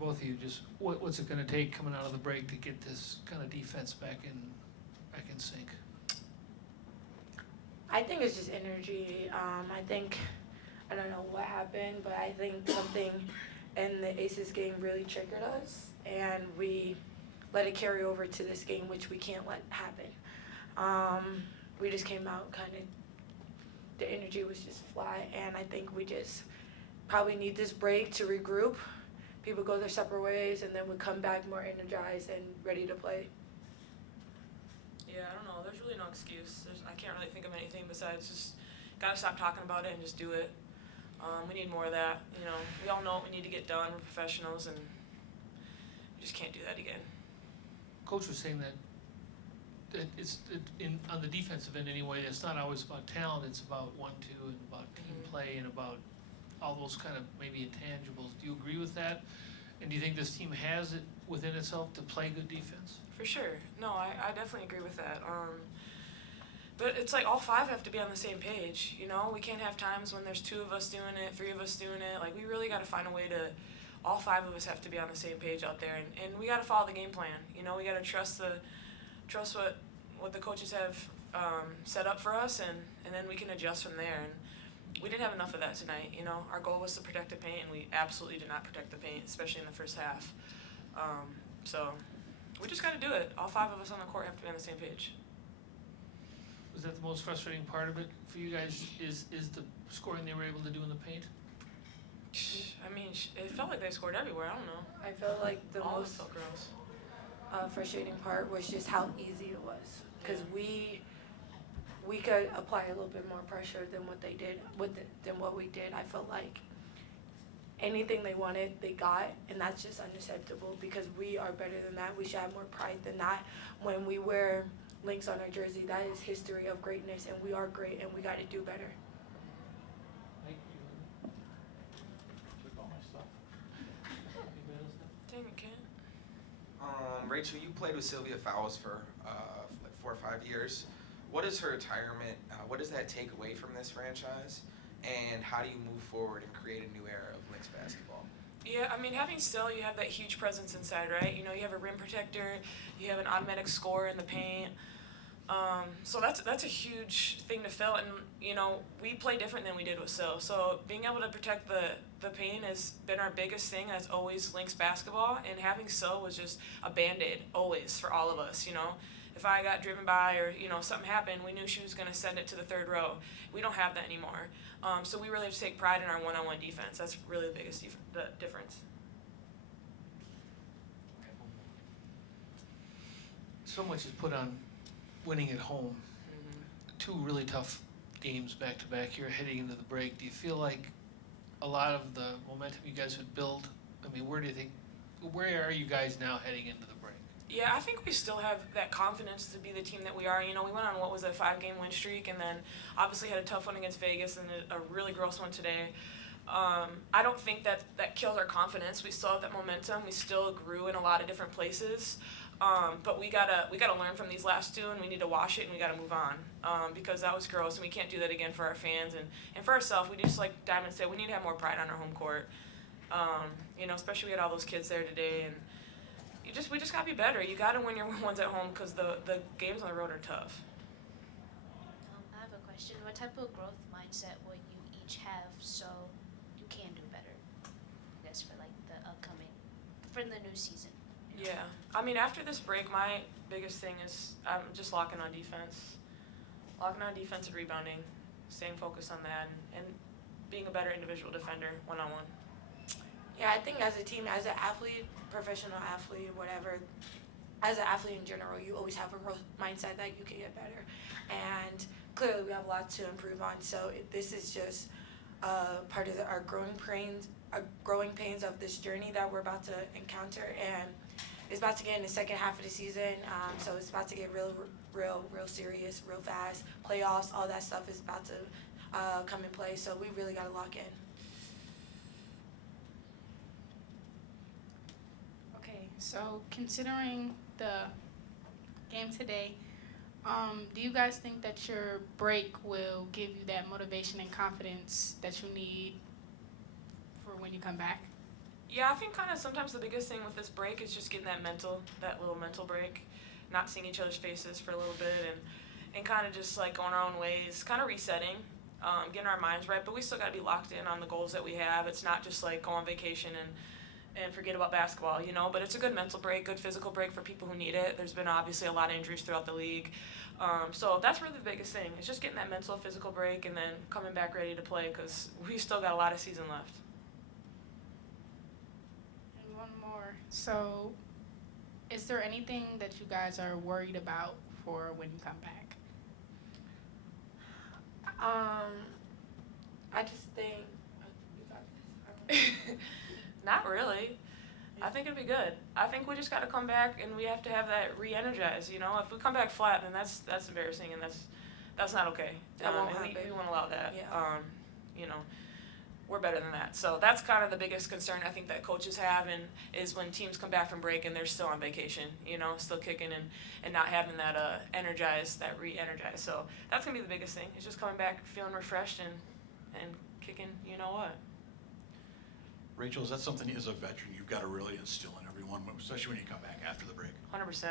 both of you, just what's it gonna take coming out of the break to get this kind of defense back in sync? I think it's just energy. I don't know what happened, but I think something in the Aces game really triggered us, and we let it carry over to this game, which we can't let happen. We just came out kind of, the energy was just flat, and I think we just probably need this break to regroup. People go their separate ways, and then we come back more energized and ready to play. Yeah, I don't know. There's really no excuse. I can't really think of anything besides just gotta stop talking about it and just do it. We need more of that. You know, we all know what we need to get done. We're professionals, and we just can't do that again. Coach was saying that on the defensive end anyway, it's not always about talent, it's about 1-2 and about team play and about all those kind of maybe intangibles. Do you agree with that? And do you think this team has it within itself to play good defense? For sure. No, I definitely agree with that. But it's like all five have to be on the same page, you know? We can't have times when there's two of us doing it, three of us doing it. Like, we really got to find a way to, all five of us have to be on the same page out there. And we got to follow the game plan. You know, we got to trust what the coaches have set up for us, and then we can adjust from there. And we didn't have enough of that tonight, you know? Our goal was to protect the paint, and we absolutely did not protect the paint, especially in the first half. So we just got to do it. All five of us on the court have to be on the same page. Was that the most frustrating part of it for you guys, is the scoring they were able to do in the paint? I mean, it felt like they scored everywhere. I don't know. I felt like the All most felt gross. Frustrating part was just how easy it was, because Yeah. we could apply a little bit more pressure than what they did, than what we did. I felt like anything they wanted, they got, and that's just unacceptable because we are better than that. We should have more pride than that. When we wear Lynx on our jersey, that is history of greatness, and we are great, and we got to do better. Thank you. Took all my stuff. Anybody else have? Dang it, Kent. Rachel, you played with Sylvia Fowles for like 4 or 5 years. What is her retirement? What does that take away from this franchise? And how do you move forward and create a new era of Lynx basketball? Yeah, I mean, having Still, you have that huge presence inside, right? You know, you have a rim protector, you have an automatic scorer in the paint. So that's a huge thing to fill, and you know, we play different than we did with Sil. So being able to protect the paint has been our biggest thing. That's always Lynx basketball, and having Sil was just a band-aid always for all of us. You know, if I got driven by or you know something happened, we knew she was going to send it to the third row. We don't have that anymore. So we really have to take pride in our one-on-one defense. That's really the biggest difference. So much is put on winning at home. 2 really tough games back to back here heading into the break. Do you feel like a lot of the momentum you guys would build, I mean, where are you guys now heading into the break? Yeah, I think we still have that confidence to be the team that we are. You know, we went on what was a 5-game win streak, and then obviously had a tough one against Vegas and a really gross one today. I don't think that kills our confidence. We still have that momentum. We still grew in a lot of different places. But we gotta learn from these last 2, and we need to wash it, and we gotta move on because that was gross, and we can't do that again for our fans and for ourselves. We just, like Diamond said, we need to have more pride on our home court. You know, especially we had all those kids there today, and we just gotta be better. You gotta win your ones at home because the games on the road are tough. I have a question. What type of growth mindset will you each have so you can do better? I guess for like for the new season. Yeah, I mean, after this break, my biggest thing is I'm just locking on defense. Locking on defensive rebounding, staying focused on that, and being a better individual defender one-on-one. Yeah, I think as a team, as an athlete, professional athlete, whatever, as an athlete in general, you always have a growth mindset that you can get better. And clearly we have a lot to improve on, so this is just part of our growing pains of this journey that we're about to encounter. And it's about to get in the second half of the season, so it's about to get real serious, real fast. Playoffs, all that stuff is about to come in play, so we really got to lock in. Okay, so considering the game today, do you guys think that your break will give you that motivation and confidence that you need for when you come back? Yeah, I think kind of sometimes the biggest thing with this break is just getting that little mental break, not seeing each other's faces for a little bit, and kind of just like going our own ways, kind of resetting, getting our minds right. But we still got to be locked in on the goals that we have. It's not just like go on vacation and forget about basketball, you know. But it's a good mental break, good physical break for people who need it. There's been obviously a lot of injuries throughout the league, so that's really the biggest thing. It's just getting that mental, physical break, and then coming back ready to play because we still got a lot of season left. And one more. So, is there anything that you guys are worried about for when you come back? I just think. Not really. I think it'd be good. I think we just got to come back and we have to have that re-energize. You know, if we come back flat, then that's embarrassing and that's not okay. That won't and happen. we won't allow that. Yeah. You know, we're better than that. So that's kind of the biggest concern I think that coaches have, and is when teams come back from break and they're still on vacation. You know, still kicking and not having that that re-energize. So that's gonna be the biggest thing. Is just coming back feeling refreshed and kicking. You know what? Rachel, is that something as a veteran you've got to really instill in everyone, especially when you come back after the break? 100%.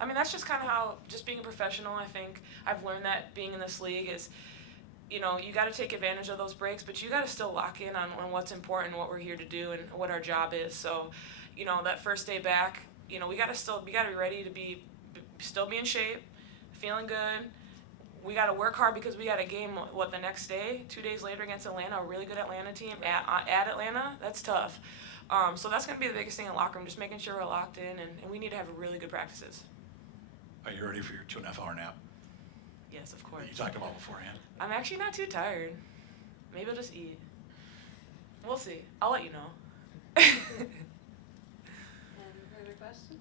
I mean, that's just kind of how, just being a professional, I think I've learned that being in this league is, you know, you got to take advantage of those breaks, but you got to still lock in on what's important, what we're here to do, and what our job is. So, you know, that first day back, you know, we got to be ready to still be in shape, feeling good. We got to work hard because we got a game, the next day, 2 days later against Atlanta, a really good Atlanta team at Atlanta. That's tough. So that's going to be the biggest thing in the locker room, just making sure we're locked in, and we need to have really good practices. Are you ready for your 2.5 hour nap Yes, of course. that you talked about beforehand? I'm actually not too tired. Maybe I'll just eat. We'll see. I'll let you know. Any further questions?